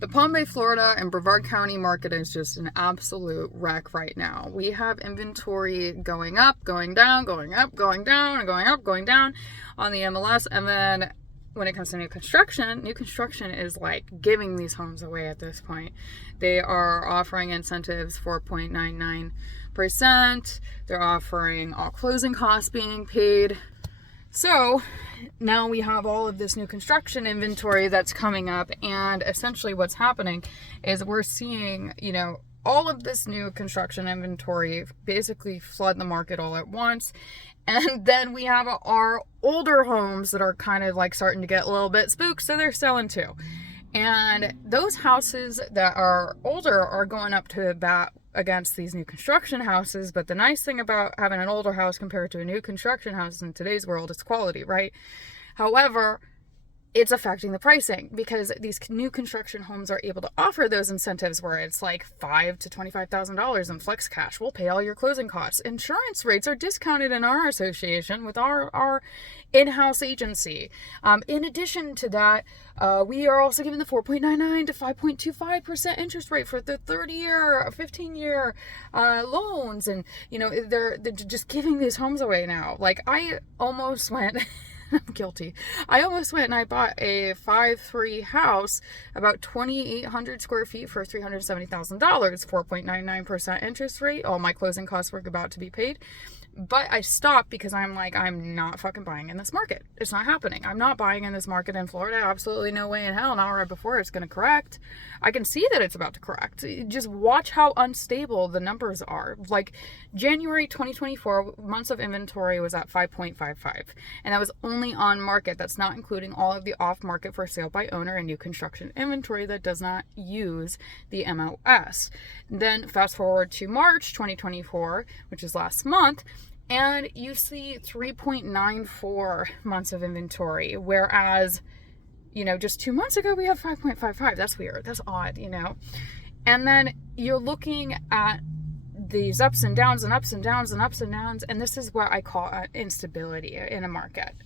The Palm Bay, Florida and Brevard County market is just an absolute wreck right now. We have inventory going up, going down, going up, going down, and going up, going down on the MLS. And then when it comes to new construction is like giving these homes away at this point. They are offering incentives 4.99%. They're offering all closing costs being paid. So now we have all of this new construction inventory that's coming up, and essentially what's happening is we're seeing, all of this new construction inventory basically flood the market all at once. And then we have our older homes that are kind of like starting to get a little bit spooked, so they're selling too. And those houses that are older are going up to bat against these new construction houses. But the nice thing about having an older house compared to a new construction house in today's world is quality, right? However, it's affecting the pricing because these new construction homes are able to offer those incentives where it's like $5,000 to $25,000 in flex cash. We'll pay all your closing costs. Insurance rates are discounted in our association with our in-house agency. In addition to that, we are also giving the 4.99 to 5.25% interest rate for the 30-year, 15-year loans. And, they're just giving these homes away now. Like, I almost went... I'm guilty. I almost went and I bought a 5-3 house, about 2,800 square feet for $370,000, 4.99% interest rate. All my closing costs were about to be paid. But I stopped because I'm like, I'm not fucking buying in this market. It's not happening. I'm not buying in this market in Florida. Absolutely no way in hell. An hour right before it's going to correct. I can see that it's about to correct. Just watch how unstable the numbers are. Like January 2024, months of inventory was at 5.55. And that was only on market. That's not including all of the off market for sale by owner and new construction inventory that does not use the MLS. Then fast forward to March 2024, which is last month, and you see 3.94 months of inventory, whereas, just 2 months ago we have 5.55. That's weird. That's odd, And then you're looking at these ups and downs and ups and downs and ups and downs, and this is what I call instability in a market.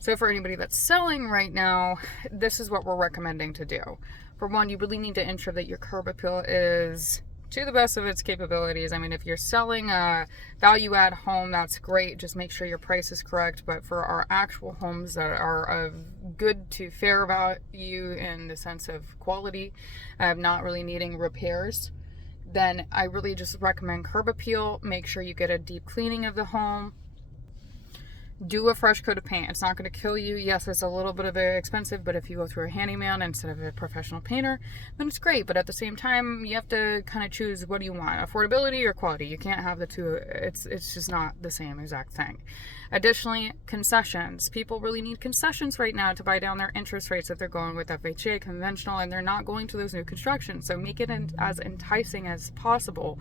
So for anybody that's selling right now, this is what we're recommending to do. For one, you really need to ensure that your curb appeal is to the best of its capabilities. I mean, if you're selling a value add home, that's great. Just make sure your price is correct. But for our actual homes that are of good to fair value in the sense of quality, not really needing repairs, then I really just recommend curb appeal. Make sure you get a deep cleaning of the home. Do a fresh coat of paint. It's not going to kill you. Yes, it's a little bit of expensive, but if you go through a handyman instead of a professional painter, then it's great. But at the same time, you have to kind of choose, what do you want, affordability or quality? You can't have the two. It's just not the same exact thing. Additionally, concessions. People really need concessions right now to buy down their interest rates if they're going with FHA, conventional, and they're not going to those new constructions. So make it as enticing as possible,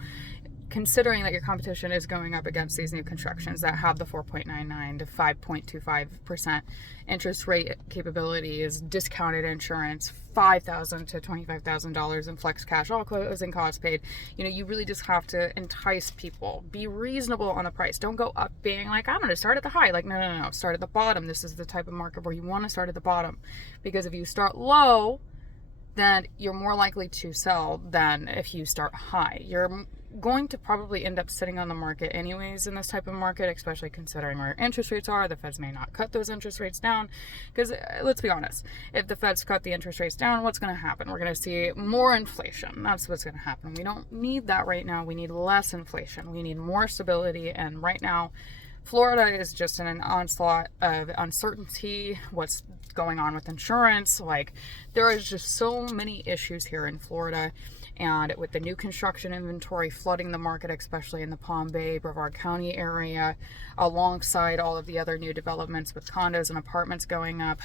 considering that your competition is going up against these new constructions that have the 4.99 to 5.25% interest rate capabilities, discounted insurance, $5,000 to $25,000 in flex cash, all closing costs paid. You really just have to entice people. Be reasonable on the price. Don't go up being like, I'm going to start at the high. Like, no. Start at the bottom. This is the type of market where you want to start at the bottom. Because if you start low, then you're more likely to sell than if you start high. You're going to probably end up sitting on the market anyways in this type of market, especially considering where interest rates are. The Feds may not cut those interest rates down because, let's be honest, if the Feds cut the interest rates down, what's going to happen? We're going to see more inflation. That's what's going to happen. We don't need that right now. We need less inflation. We need more stability. And right now, Florida is just in an onslaught of uncertainty. What's going on with insurance? Like, there is just so many issues here in Florida. And with the new construction inventory flooding the market, especially in the Palm Bay, Brevard County area, alongside all of the other new developments with condos and apartments going up,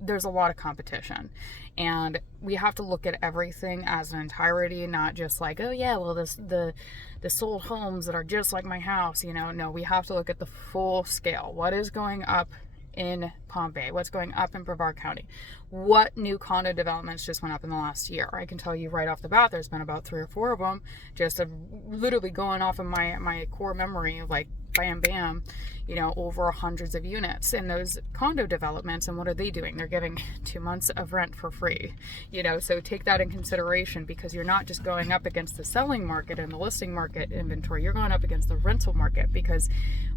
there's a lot of competition. And we have to look at everything as an entirety, not just like, oh yeah, well, the sold homes that are just like my house, No, we have to look at the full scale. What is going up in Palm Bay? What's going up in Brevard County? What new condo developments just went up in the last year? I can tell you right off the bat, there's been about 3 or 4 of them, just literally going off of my core memory of like bam, bam, you know, over hundreds of units in those condo developments. And what are they doing? They're giving 2 months of rent for free, you know, so take that in consideration, because you're not just going up against the selling market and the listing market inventory, you're going up against the rental market, because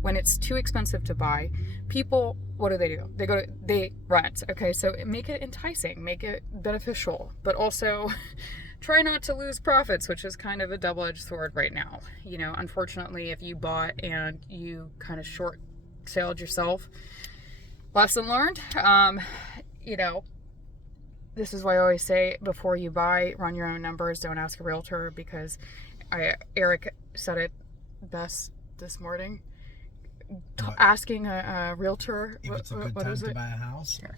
when it's too expensive to buy, people, what do? They rent. Okay, so make it enticing, make it beneficial, but also try not to lose profits, which is kind of a double-edged sword right now. You know, unfortunately, if you bought and you kind of short sailed yourself, lesson learned. You know, this is why I always say, before you buy, run your own numbers, don't ask a realtor, because Eric said it best this morning. Asking a realtor if it's a good time to buy a house. Sure.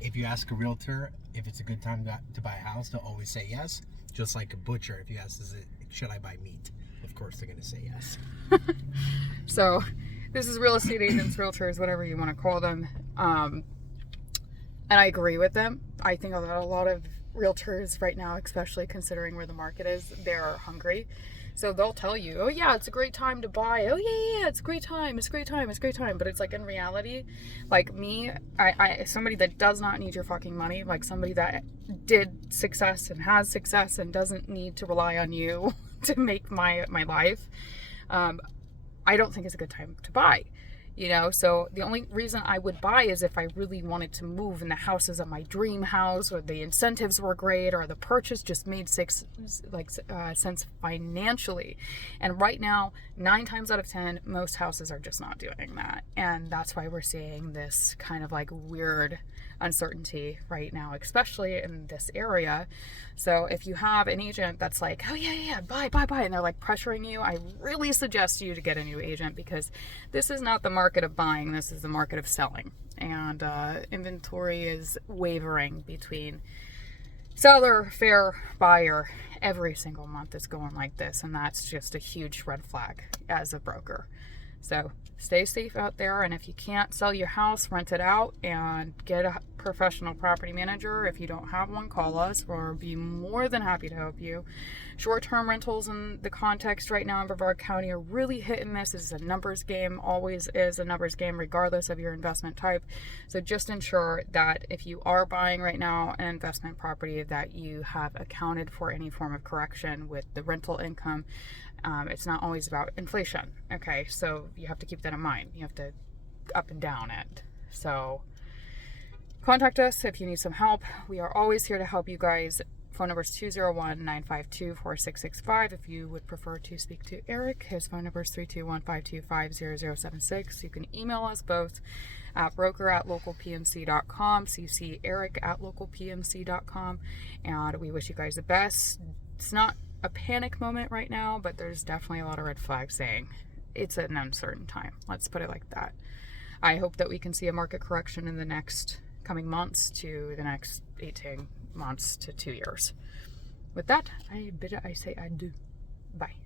If you ask a realtor if it's a good time to buy a house, they'll always say yes. Just like a butcher, if you ask, should I buy meat? Of course they're going to say yes. So this is real estate agents, realtors, whatever you want to call them. And I agree with them. I think a lot of realtors right now, especially considering where the market is, they're hungry. So they'll tell you, oh yeah, it's a great time to buy. Oh yeah, it's a great time. It's a great time. It's a great time. But it's like, in reality, like me, I somebody that does not need your fucking money, like somebody that did success and has success and doesn't need to rely on you to make my life. I don't think it's a good time to buy. You know, so the only reason I would buy is if I really wanted to move and the house is my dream house, or the incentives were great, or the purchase just made sense financially. And right now, 9 times out of 10, most houses are just not doing that. And that's why we're seeing this kind of like weird uncertainty right now, especially in this area. So if you have an agent that's like, oh yeah, buy, and they're like pressuring you, I really suggest you to get a new agent, because this is not the market of buying, this is the market of selling. And inventory is wavering between seller, fair, buyer. Every single month is going like this, and that's just a huge red flag as a broker. So stay safe out there, and if you can't sell your house, rent it out and get a professional property manager. If you don't have one, call us. We'll be more than happy to help you. Short-term rentals in the context right now in Brevard County are really hit and miss. This is a numbers game, always is a numbers game regardless of your investment type. So just ensure that if you are buying right now an investment property, that you have accounted for any form of correction with the rental income. It's not always about inflation. Okay, so you have to keep that in mind. You have to up and down it. So contact us if you need some help. We are always here to help you guys. Phone number is 201-952-4665. If you would prefer to speak to Eric, his phone number is 321-525-0076. You can email us both at broker@localpmc.com, CC Eric@localpmc.com, and we wish you guys the best. It's not a panic moment right now, but there's definitely a lot of red flags saying it's an uncertain time. Let's put it like that. I hope that we can see a market correction in the next coming months to the next 18 months to 2 years. With that, I say adieu. Bye.